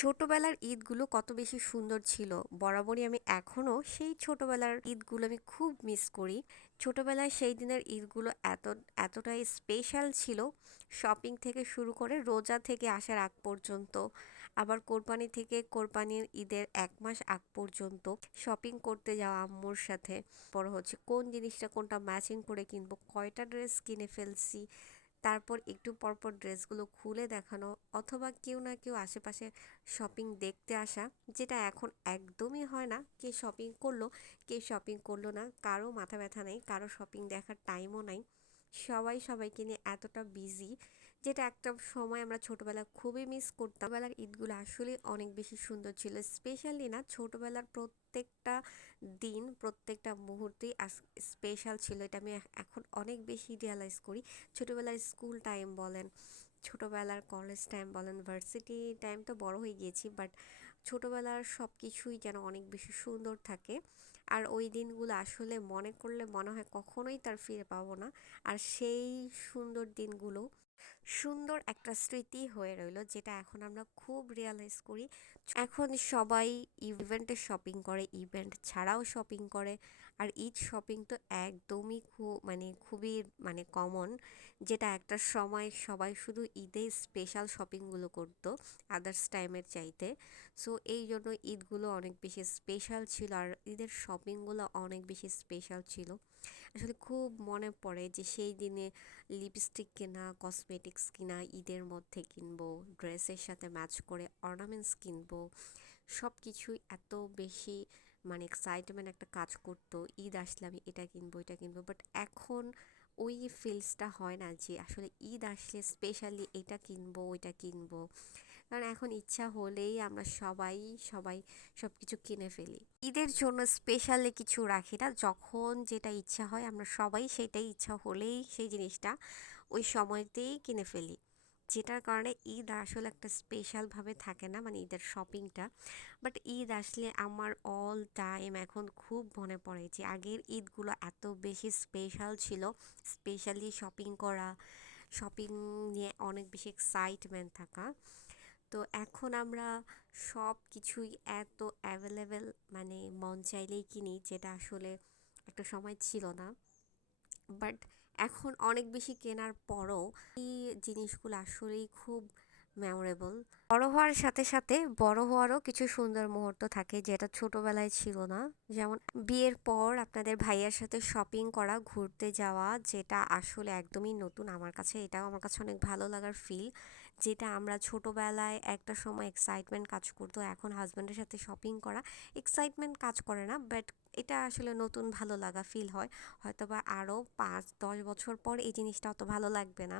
ছোটবেলার ঈদগুলো কত বেশি সুন্দর ছিল। বরাবরই আমি এখনো সেই ছোটবেলার ঈদগুলো আমি খুব মিস করি। ছোটবেলায় সেই দিনের ঈদগুলো এতটাই স্পেশাল ছিল। শপিং থেকে শুরু করে রোজা থেকে আসার আগ পর্যন্ত, আবার কোরবানি থেকে কোরবানির ঈদের 1 মাস আগ পর্যন্ত শপিং করতে যাওয়া আম্মুর সাথে। বড় হচ্ছে কোন জিনিসটা কোনটা ম্যাচিং করে কিনবো, কয়টা ড্রেস কিনে ফেলছি, তারপর একটু পরপর ড্রেসগুলো খুলে দেখানো, অথবা কেউ না কেউ আশেপাশে শপিং দেখতে আসা, যেটা এখন একদমই হয় না। কে শপিং করলো, কে শপিং করলো না, কারো মাথা ব্যথা নেই, কারো শপিং দেখার টাইমও নাই। সবাই সবাইকে নিয়ে এতটা বিজি, যেটা একটা সময় আমরা ছোটবেলা খুবই মিস করতাম। ছোটবেলার ঈদগুলো আসলে অনেক বেশি সুন্দর ছিল। স্পেশালি না, ছোটবেলার প্রত্যেকটা দিন প্রত্যেকটা মুহূর্তেই স্পেশাল ছিল। এটা আমি এখন অনেক বেশি রিয়ালাইজ করি। ছোটবেলার স্কুল টাইম বলেন, ছোটবেলার কলেজ টাইম বলেন, ভার্সিটি টাইম তো বড় হয়ে গিয়েছি, বাট ছোটবেলার সব কিছুই যেন অনেক বেশি সুন্দর থাকে। আর ওই দিনগুলো আসলে মনে করলে মনে হয় কখনোই তার ফিরে পাবো না। আর সেই সুন্দর দিনগুলো সুন্দর একটা স্মৃতি হয়ে রইলো, যেটা এখন আমরা খুব রিয়ালাইজ করি। এখন সবাই ইভেন্টে শপিং করে, ইভেন্ট ছাড়াও শপিং করে। আর ঈদ শপিং তো একদমই খুবই কমন, যেটা একটা সময় সবাই শুধু ঈদে স্পেশাল শপিংগুলো করতো আদার্স টাইমের চাইতে। সো এই জন্য ঈদগুলো অনেক বেশি স্পেশাল ছিল, আর ঈদের শপিংগুলো অনেক বেশি স্পেশাল ছিল। আসলে খুব মনে পড়ে যে সেই দিনে লিপস্টিক কেনা, কসমেটিক্স কিনা, ঈদের মধ্যে কিনবো, ড্রেসের সাথে ম্যাচ করে অর্নামেন্টস কিনবো, সব কিছুই এত বেশি এক্সাইটমেন্ট একটা কাজ করতো। ঈদ আসলে আমি এটা কিনবো এটা কিনবো, বাট এখন ওই ফিলসটা হয় না যে আসলে ঈদ আসলে স্পেশালি এটা কিনবো ওইটা কিনবো। কারণ এখন ইচ্ছা হলেই আমরা সবাই সবাই সব কিছু কিনে ফেলি। ঈদের জন্য স্পেশালি কিছু রাখি না, যখন যেটা ইচ্ছা হয় আমরা সবাই সেটাই ইচ্ছা হলেই সেই জিনিসটা ওই সময়তেই কিনে ফেলি, যেটার কারণে ঈদ আসলে একটা স্পেশালভাবে থাকে না, ঈদের শপিংটা। বাট ঈদ আসলে আমার অল টাইম এখন খুব মনে পড়ে যে আগের ঈদগুলো এত বেশি স্পেশাল ছিল। স্পেশালি শপিং করা, শপিং নিয়ে অনেক বেশি এক্সাইটমেন্ট থাকা। তো এখন আমরা সব কিছুই এত অ্যাভেলেবেল, মন চাইলেই কিনি, যেটা আসলে একটা সময় ছিল না। বাট এখন অনেক বেশি কেনার পরও এই জিনিসগুলো আসলেই খুব মেমোরেবল। বড় হওয়ার সাথে সাথে বড় হওয়ারও কিছু সুন্দর মুহূর্ত থাকে, যেটা ছোটবেলায় ছিল না। যেমন বিয়ের পর আপনাদের ভাইয়ার সাথে শপিং করা, ঘুরতে যাওয়া, যেটা আসলে একদমই নতুন আমার কাছে। এটাও আমার কাছে অনেক ভালো লাগার ফিল, যেটা আমরা ছোটবেলায় একটা সময় এক্সাইটমেন্ট কাজ করতো, এখন হাজব্যান্ডের সাথে শপিং করা এক্সাইটমেন্ট কাজ করে না, বাট এটা আসলে নতুন ভালো লাগা ফিল হয়। হয়তোবা আরও 5-10 বছর পর এই জিনিসটা অত ভালো লাগবে না।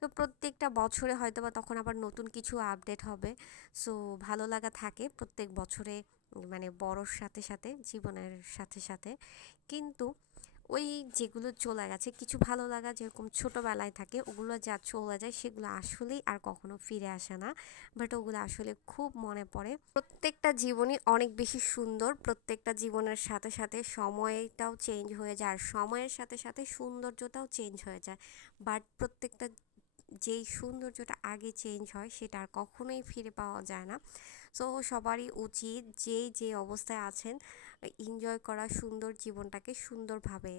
তো প্রত্যেকটা বছরে হয়তোবা তখন আবার নতুন কিছু আপডেট হবে। সো ভালো লাগা থাকে প্রত্যেক বছরে, বড়োর সাথে সাথে জীবনের সাথে সাথে। কিন্তু ওই যেগুলো চলে গেছে, কিছু ভালো লাগা যেরকম ছোটবেলায় থাকে, ওগুলো যা চলে যায় সেগুলো আসলেই আর কখনো ফিরে আসে না। বাট ওগুলো আসলে খুব মনে পড়ে। প্রত্যেকটা জীবনই অনেক বেশি সুন্দর, প্রত্যেকটা জীবনের সাথে সাথে সময়টাও চেঞ্জ হয়ে যায়, আর সময়ের সাথে সাথে সৌন্দর্যটাও চেঞ্জ হয়ে যায়। বাট প্রত্যেকটা যেই সৌন্দর্যটা আগে চেঞ্জ হয় সেটা আর কখনোই ফিরে পাওয়া যায় না। সো সবারই উচিত যেই যে অবস্থায় আছেন এনজয় করা, সুন্দর জীবনটাকে সুন্দরভাবে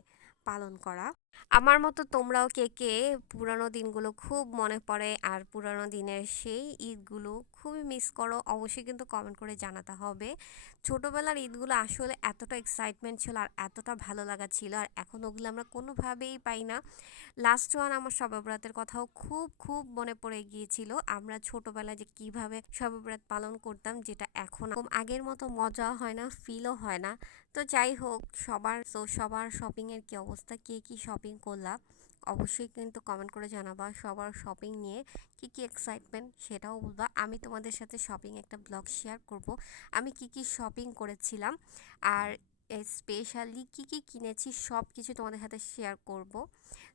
পালন করা। আমার মতো তোমরাও কে কে পুরানো দিনগুলো খুব মনে পড়ে আর পুরানো দিনের সেই ঈদগুলো খুবই মিস করো, অবশ্যই কিন্তু কমেন্ট করে জানাতে হবে। ছোটবেলার ঈদগুলো আসলে এতটা এক্সাইটমেন্ট ছিল আর এতটা ভালো লাগা ছিল, আর এখন ওগুলো আমরা কোনোভাবেই পাই না। লাস্ট ওয়ান আমার শবে বরাতের কথাও খুব খুব মনে পড়ে গিয়েছিল। আমরা ছোটবেলায় যে কিভাবে শবে বরাত পালন করতাম, যেটা এখন আগের মতো মজা হয় না, ফিলও হয় না। তো যাই হোক, সবার শপিং এর কি অবস্থা, কে কি শপিং করলা, অবশ্যই কিন্তু কমেন্ট করে জানাবা। সবার শপিং নিয়ে কি কি এক্সাইটমেন্ট সেটাও বলবা। আমি তোমাদের সাথে শপিং একটা ব্লগ শেয়ার করব, আমি কি কি শপিং করেছিলাম আর স্পেশালি কি কি কিনেছি সব কিছু তোমাদের সাথে শেয়ার করব।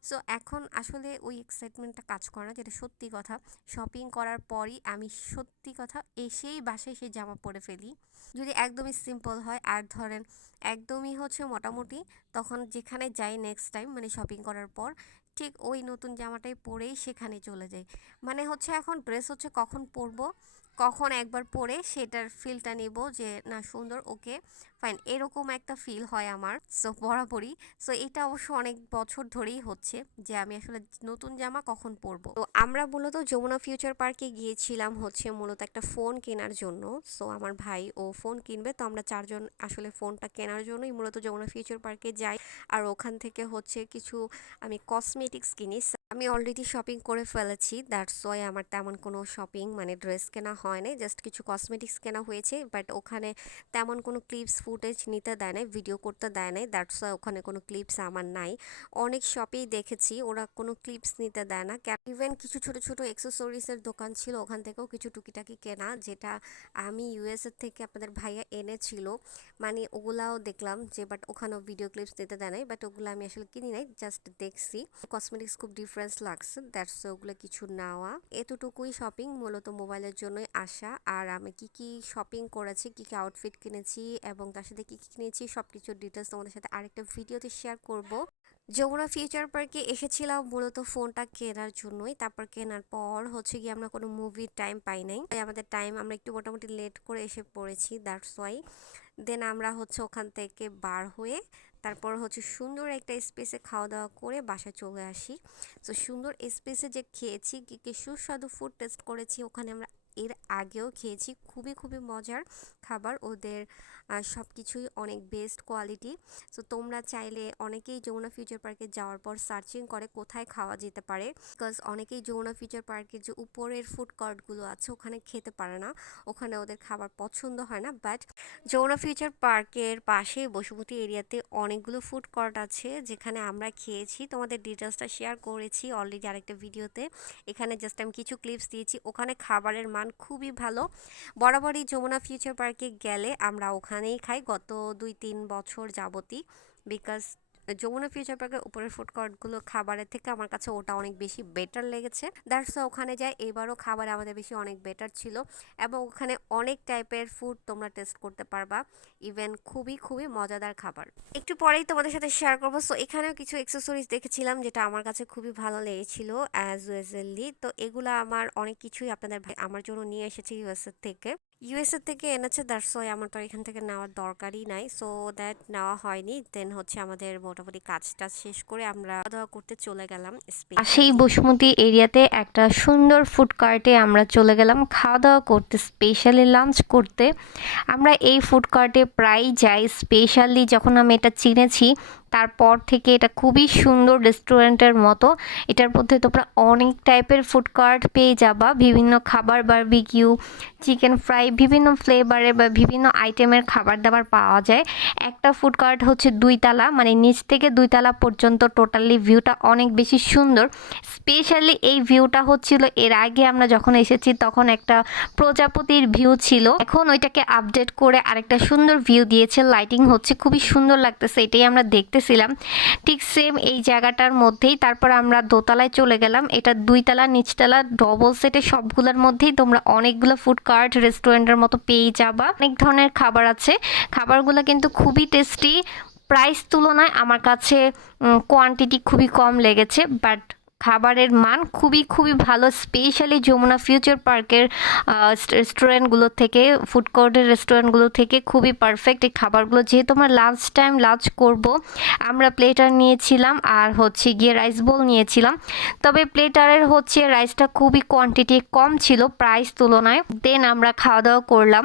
সো এখন আসলে ওই এক্সাইটমেন্টটা কাজ করে না, যেটা সত্যি কথা। শপিং করার পরই আমি সত্যি কথা এসেই বাসায় সেই জামা পরে ফেলি, যদি একদমই সিম্পল হয়। আর ধরেন একদমই হচ্ছে মোটামুটি, তখন যেখানে যাই নেক্সট টাইম শপিং করার পর ঠিক ওই নতুন জামাটাই পরেই সেখানে চলে যাই। হচ্ছে এখন ড্রেস হচ্ছে কখন পরবো, কখন একবার পরে সেটার ফিলটা নেব যে না সুন্দর, ওকে ফাইন, এরকম একটা ফিল হয় আমার সো বরাবরই। সো এটা অবশ্য অনেক বছর ধরেই হচ্ছে যে আমি আসলে নতুন জামা কখন পরবো। তো আমরা মূলত যমুনা ফিউচার পার্কে গিয়েছিলাম হচ্ছে মূলত একটা ফোন কেনার জন্য। সো আমার ভাই ও ফোন কিনবে, তো আমরা চারজন আসলে ফোনটা কেনার জন্যই মূলত যমুনা ফিউচার পার্কে যাই। আর ওখান থেকে হচ্ছে কিছু আমি কসমেটিক্স কিনি। আমি অলরেডি শপিং করে ফেলেছি, দ্যাটস ওয়াই আমার তেমন কোনো শপিং মানে ড্রেস কেনা হয় নাই, জাস্ট কিছু কসমেটিক্স কেনা হয়েছে। বাট ওখানে তেমন কোনো ক্লিপস ফুটেজ নিতে দেয় নাই, ভিডিও করতে দেয় নাই, দ্যাটস ওয়াই ওখানে কোনো ক্লিপস আমার নাই। অনেক শপেই দেখেছি ওরা কোনো ক্লিপস নিতে দেয় না। ইভেন কিছু ছোট ছোট অ্যাক্সেসরিজের দোকান ছিল, ওখান থেকেও কিছু টুকিটাকি কেনা, যেটা আমি ইউএসএ থেকে আপনাদের ভাইয়া এনেছিল, মানে ওগুলাও দেখলাম যে, বাট ওখানেও ভিডিও ক্লিপস দিতে দেয় নাই। বাট ওগুলো আমি আসলে কিনি নাই, জাস্ট দেখছি। কসমেটিক্স খুব ডিফারেন্স লাগছে, দ্যাটস ওগুলো কিছু নেওয়া। এতটুকুই শপিং মূলত মোবাইলের জন্যই আসা। আর আমি কি কি শপিং করেছি, কি কি আউটফিট কিনেছি এবং তার সাথে কি কি কিনেছি সব কিছুর ডিটেলস তোমাদের সাথে আরেকটা ভিডিওতে শেয়ার করব। যমুনা ফিউচার পার্কে এসেছিলাম মূলত ফোনটা কেনার জন্যই। তারপর কেনার পর হচ্ছে গিয়ে আমরা কোনো মুভির টাইম পাই নাই, তাই আমাদের টাইম আমরা একটু মোটামুটি লেট করে এসে পড়েছি, দ্যাটস ওয়াই। দেন আমরা হচ্ছে ওখান থেকে বার হয়ে তারপর হচ্ছে সুন্দর একটা স্পেসে খাওয়া দাওয়া করে বাসায় চলে আসি। তো সুন্দর স্পেসে যে খেয়েছি, কি কি সুস্বাদু ফুড টেস্ট করেছি ওখানে, আমরা এর আগেও খেয়েছি, খুবই খুবই মজার খাবার ওদের, সব কিছুই অনেক বেস্ট কোয়ালিটি। সো তোমরা চাইলে অনেকেই যমুনা ফিউচার পার্কে যাওয়ার পর সার্চিং করে কোথায় খাওয়া যেতে পারে, বিকজ অনেকেই যমুনা ফিউচার পার্কের যে উপরের ফুড কোর্টগুলো আছে ওখানে খেতে পারে না, ওখানে ওদের খাবার পছন্দ হয় না। বাট যমুনা ফিউচার পার্কের পাশে বসুমতী এরিয়াতে অনেকগুলো ফুড কোর্ট আছে যেখানে আমরা খেয়েছি, তোমাদের ডিটেলসটা শেয়ার করেছি অলরেডি আরেকটা ভিডিওতে। এখানে জাস্ট আমি কিছু ক্লিপস দিয়েছি। ওখানে খাবারের মান খুবই ভালো। বরাবরই যমুনা ফিউচার পার্কে গেলে আমরা ওখানেই খাই গত 2-3 বছর যাবতই, বিকজ যমুনা ফিউচার পার্কের উপরের ফুড কোর্টগুলো খাবারের থেকে আমার কাছে ওটা অনেক বেশি বেটার লেগেছে, দ্যাটস ওখানে যাই। এবারও খাবার আমাদের বেশি অনেক বেটার ছিল এবং ওখানে অনেক টাইপের ফুড তোমরা টেস্ট করতে পারবা, ইভেন খুবই খুবই মজাদার খাবার। একটু পরেই তোমাদের সাথে শেয়ার করবো। সো এখানেও কিছু অ্যাক্সেসরিজ দেখেছিলাম যেটা আমার কাছে খুবই ভালো লেগেছিল অ্যাজ ইউজুয়ালি। তো এগুলো আমার অনেক কিছুই আপনাদের ভাই আমার জন্য নিয়ে এসেছে ইউএসএ থেকে এনেছে, দ্যাটস ওয়াই আমার তো এখান থেকে নেওয়ার দরকারই নাই, সো দ্যাট নেওয়া হয়নি। দেন হচ্ছে আমাদের মোটামুটি কাজটা শেষ করে আমরা খাওয়া দাওয়া করতে চলে গেলাম সেই বসুমতী এরিয়াতে একটা সুন্দর ফুড কার্টে আমরা চলে গেলাম খাওয়া দাওয়া করতে, স্পেশালি লাঞ্চ করতে। আমরা এই ফুড কার্টে প্রায় যাই, স্পেশালি যখন আমি এটা চিনেছি তারপর থেকে এটা খুবই সুন্দর রেস্টুরেন্টের মতো। এটার মধ্যে তোমরা অনেক টাইপের ফুড কার্ট পেয়ে যাবা, বিভিন্ন খাবার, বারবিকিউ, চিকেন ফ্রাই, বিভিন্ন ফ্লেভারের বা বিভিন্ন আইটেমের খাবার দাবার পাওয়া যায়। একটা ফুড কার্ট হচ্ছে 2 তলা, মানে নিচ থেকে 2 তলা পর্যন্ত টোটালি ভিউটা অনেক বেশি সুন্দর। স্পেশালি এই ভিউটা হচ্ছিল এর আগে আমরা যখন এসেছি তখন একটা প্রজাপতির ভিউ ছিল, এখন ওইটাকে আপডেট করে আরেকটা সুন্দর ভিউ দিয়েছে, লাইটিং হচ্ছে, খুবই সুন্দর লাগতেছে, এটাই আমরা দেখতেছিলাম ঠিক সেম এই জায়গাটার মধ্যেই। তারপর আমরা দোতলায় চলে গেলাম, এটা 2 তলা নিচতলা ডবল সেটে, সবগুলোর মধ্যেই তোমরা অনেকগুলো ফুড কার্ট রেস্টুরেন্টের মতো পেয়ে যাবা, অনেক ধরনের খাবার আছে। খাবারগুলো কিন্তু খুবই টেস্টি, প্রাইস তুলনায় আমার কাছে কোয়ান্টিটি খুবই কম লেগেছে, বাট খাবারের মান খুবই খুবই ভালো। স্পেশালি যমুনা ফিউচার পার্কের রেস্টুরেন্টগুলো থেকে, ফুড কোর্টের রেস্টুরেন্টগুলো থেকে খুবই পারফেক্ট এই খাবারগুলো। যেহেতু আমরা লাঞ্চ টাইম লাঞ্চ করব, আমরা প্লেটার নিয়েছিলাম আর হচ্ছে গিয়ে রাইস বোল নিয়েছিলাম, তবে প্লেটারের হচ্ছে রাইসটা খুবই কোয়ান্টিটি কম ছিল প্রাইস তুলনায়। দেন আমরা খাওয়া দাওয়া করলাম।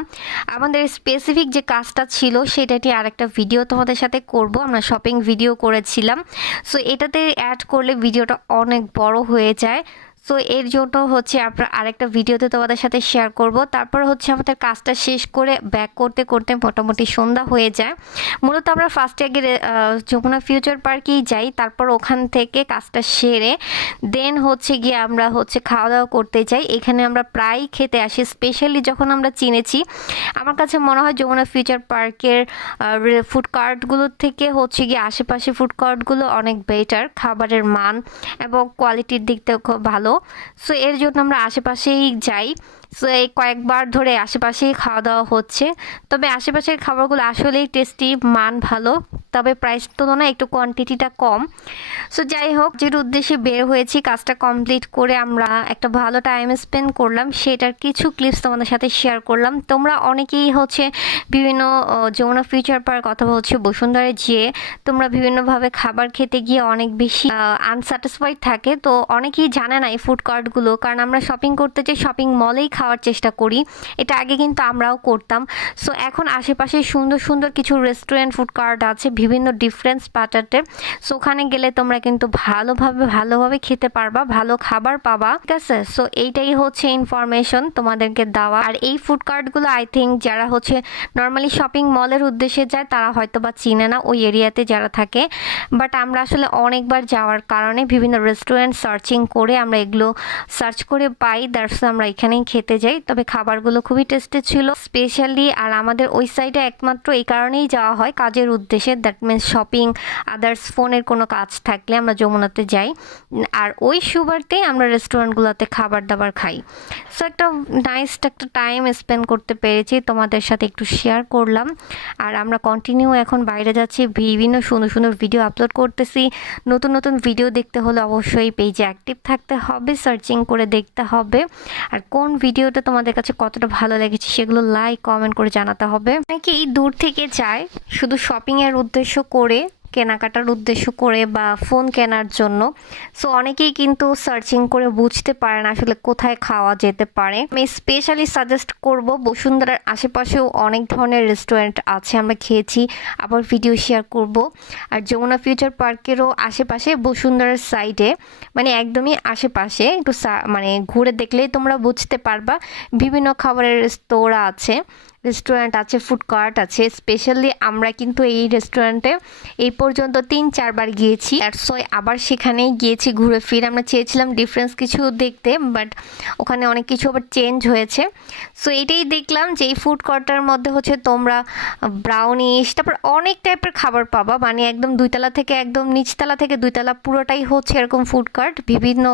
আমাদের স্পেসিফিক যে কাজটা ছিল সেটাটি আরেকটা ভিডিও তোমাদের সাথে করব, আমরা শপিং ভিডিও করেছিলাম, সো এটাতে অ্যাড করলে ভিডিওটা অনেক বড় হয়ে যায়, সো এর জন্য হচ্ছে আমরা আরেকটা ভিডিওতে তোমাদের সাথে শেয়ার করব। তারপর হচ্ছে আমাদের কাজটা শেষ করে ব্যাক করতে করতে মোটামুটি সন্ধ্যা হয়ে যায়। মূলত আমরা ফার্স্টে আগে যমুনা ফিউচার পার্কেই যাই, তারপর ওখান থেকে কাজটা সেরে দেন হচ্ছে গিয়ে আমরা হচ্ছে খাওয়া দাওয়া করতে যাই। এখানে আমরা প্রায় খেতে আসি, স্পেশালি যখন আমরা চিনেছি। আমার কাছে মনে হয় যমুনা ফিউচার পার্কের ফুড কার্টগুলোর থেকে হচ্ছে গিয়ে আশেপাশে ফুড কার্টগুলো অনেক বেটার, খাবারের মান এবং কোয়ালিটির দিক থেকে খুব ভালো। সো এর জন্য আমরা আশেপাশেই যাই। সো এই কয়েকবার ধরে আশেপাশেই খাওয়া দাওয়া হচ্ছে। তবে আশেপাশের খাবারগুলো আসলেই টেস্টি, মান ভালো, তবে প্রাইস তুলনায় একটু কোয়ান্টিটিটা কম। সো যাই হোক, যের উদ্দেশ্যে বের হয়েছি কাজটা কমপ্লিট করে আমরা একটা ভালো টাইম স্পেন্ড করলাম, সেটার কিছু ক্লিপস তোমাদের সাথে শেয়ার করলাম। তোমরা অনেকেই হচ্ছে বিভিন্ন যমুনা ফিউচার পার্ক অথবা হচ্ছে বসুন্ধরায় যেয়ে তোমরা বিভিন্নভাবে খাবার খেতে গিয়ে অনেক বেশি আনস্যাটিসফাইড থাকে। তো অনেকেই জানে না এই ফুড কার্টগুলো, কারণ আমরা শপিং করতে চাই শপিং মলেই খাওয়ার চেষ্টা করি, এটা আগে কিন্তু আমরাও করতাম। সো এখন আশেপাশে সুন্দর সুন্দর কিছু রেস্টুরেন্ট ফুড কার্ট আছে বিভিন্ন ডিফারেন্ট স্পাটাতে। সো ওখানে গেলে তোমরা কিন্তু ভালোভাবে খেতে পারবা, ভালো খাবার পাবা, ঠিক আছে। সো এইটাই হচ্ছে ইনফরমেশন তোমাদেরকে দেওয়া। আর এই ফুড কার্টগুলো আই থিঙ্ক যারা হচ্ছে নর্মালি শপিং মলের উদ্দেশ্যে যায় তারা হয়তো বা চিনে না ওই এরিয়াতে যারা থাকে, বাট আমরা আসলে অনেকবার যাওয়ার কারণে বিভিন্ন রেস্টুরেন্ট সার্চিং করে আমরা এগুলো সার্চ করে পাই, দ্যাটস আমরা এখানেই খেতে যাই। তবে খাবারগুলো খুবই টেস্টি ছিল স্পেশালি। আর আমাদের ওই সাইডে একমাত্র এই কারণেই যাওয়া হয় কাজের উদ্দেশ্যে, দ্যাট মিনস শপিং আদার্স ফোনের কোনো কাজ থাকলে আমরা যমুনাতে যাই, আর ওই সুবারতেই আমরা রেস্টুরেন্টগুলোতে খাবার দাবার খাই। সো একটা নাইস একটা টাইম স্পেন্ড করতে পেরেছি, তোমাদের সাথে একটু শেয়ার করলাম। আর আমরা কন্টিনিউ এখন বাইরে যাচ্ছি, বিভিন্ন সুন্দর সুন্দর ভিডিও আপলোড করতেছি। নতুন নতুন ভিডিও দেখতে হলে অবশ্যই পেজে অ্যাক্টিভ থাকতে হবে, সার্চিং করে দেখতে হবে। আর কোন ভিডিওটা তোমাদের কাছে কতটা ভালো লেগেছে সেগুলো লাইক কমেন্ট করে জানাতে হবে। অনেকেই দূর থেকে যায় শুধু শপিংয়ের উদ্দেশ্য করে, কেনাকাটার উদ্দেশ্য করে বা ফোন কেনার জন্য। সো অনেকেই কিন্তু সার্চিং করে বুঝতে পারে না আসলে কোথায় খাওয়া যেতে পারে। আমি স্পেশালি সাজেস্ট করব, বসুন্ধরার আশেপাশেও অনেক ধরনের রেস্টুরেন্ট আছে, আমরা খেয়েছি, আবার ভিডিও শেয়ার করব। আর যমুনা ফিউচার পার্কেরও আশেপাশে বসুন্ধরার সাইডে, মানে একদমই আশেপাশে একটু মানে ঘুরে দেখলেই তোমরা বুঝতে পারবা বিভিন্ন খাবারের রেস্তোরাঁ আছে, রেস্টুরেন্ট আছে, ফুড কার্ট আছে। স্পেশালি আমরা কিন্তু এই রেস্টুরেন্টে এই পর্যন্ত 3-4 বার গিয়েছি, আবার সেখানেই গিয়েছি ঘুরে ফিরে। আমরা চেয়েছিলাম ডিফারেন্স কিছু দেখতে, বাট ওখানে অনেক কিছু আবার চেঞ্জ হয়েছে। সো এইটাই দেখলাম যে এই ফুড কার্টের মধ্যে হচ্ছে তোমরা ব্রাউনিশ, তারপর অনেক টাইপের খাবার পাবা, মানে একদম দুইতলা থেকে একদম নিচতলা থেকে দুইতলা পুরোটাই হচ্ছে এরকম ফুড কার্ট, বিভিন্ন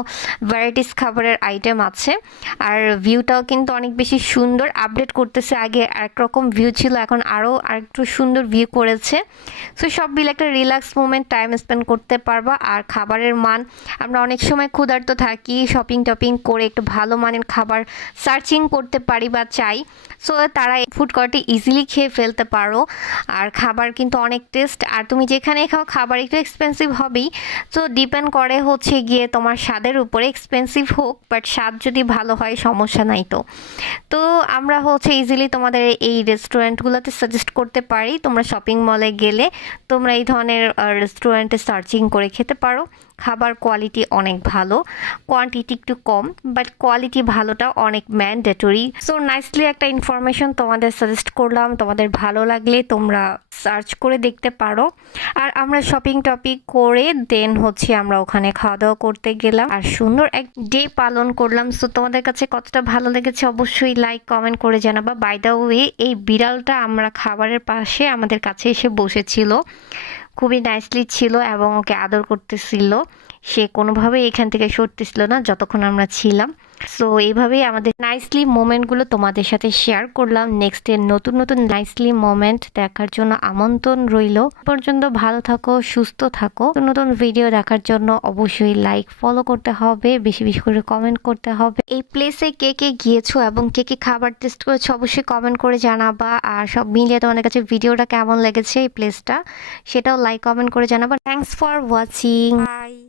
ভ্যারাইটিস খাবারের আইটেম আছে। আর ভিউটাও কিন্তু অনেক বেশি সুন্দর, আপডেট করতেছে, আগে একরকম ভিউ ছিল এখন আরও আরেকটু সুন্দর ভিউ করেছে। সো সব মিলে একটা রিল্যাক্স মোমেন্ট টাইম স্পেন্ড করতে পারবা। আর খাবারের মান, আমরা অনেক সময় ক্ষুধার্ত থাকি, শপিং টপিং করে একটু ভালো মানের খাবার সার্চিং করতে পারি বা চাই, সো তারা ফুড কোর্টে ইজিলি খেয়ে ফেলতে পারো। আর খাবার কিন্তু অনেক টেস্ট, আর তুমি যেখানে খাও খাবার একটু এক্সপেন্সিভ হবেই। সো ডিপেন্ড করে হচ্ছে গিয়ে তোমার স্বাদের উপরে, এক্সপেন্সিভ হোক বাট স্বাদ যদি ভালো হয় সমস্যা নাই। তো তো আমরা হচ্ছে ইজিলি তোমাদের এই রেস্টুরেন্টগুলোতে সাজেস্ট করতে পারি। তোমরা শপিং মলে গেলে তোমরা এই ধরনের রেস্টুরেন্টে সার্চিং করে খেতে পারো। খাবার কোয়ালিটি অনেক ভালো, কোয়ান্টিটি একটু কম, বাট কোয়ালিটি ভালোটা অনেক ম্যান্ডেটরি। সো নাইসলি একটা ইনফরমেশন তোমাদের সাজেস্ট করলাম, তোমাদের ভালো লাগলে তোমরা সার্চ করে দেখতে পারো। আর আমরা শপিং টপিক করে দেন হচ্ছে আমরা ওখানে খাওয়া দাওয়া করতে গেলাম আর সুন্দর এক ডে পালন করলাম। সো তোমাদের কাছে কতটা ভালো লেগেছে অবশ্যই লাইক কমেন্ট করে জানাবা। বাই দ্য ওয়ে, এই বিড়ালটা আমরা খাবারের পাশে আমাদের কাছে এসে বসেছিল, খুবই নাইসলি ছিল এবং ওকে আদর করতেছিল, সে কোনোভাবেই এখান থেকে সরতেছিল না যতক্ষণ আমরা ছিলাম। সো এইভাবেই আমাদের নাইসলি মোমেন্টগুলো তোমাদের সাথে শেয়ার করলাম। নেক্সট ডে নতুন নতুন নাইসলি মোমেন্ট দেখার জন্য আমন্ত্রণ রইল। পর্যন্ত ভালো থাকো, সুস্থ থাকো। নতুন ভিডিও দেখার জন্য অবশ্যই লাইক ফলো করতে হবে, বেশি বেশি করে কমেন্ট করতে হবে। এই প্লেসে কে কে গিয়েছো এবং কে কে খাবার টেস্ট করেছো অবশ্যই কমেন্ট করে জানাবা। আর সব মিলিয়ে তোমাদের কাছে ভিডিওটা কেমন লেগেছে এই প্লেসটা সেটাও লাইক কমেন্ট করে জানাবা। Thanks for watching. বাই।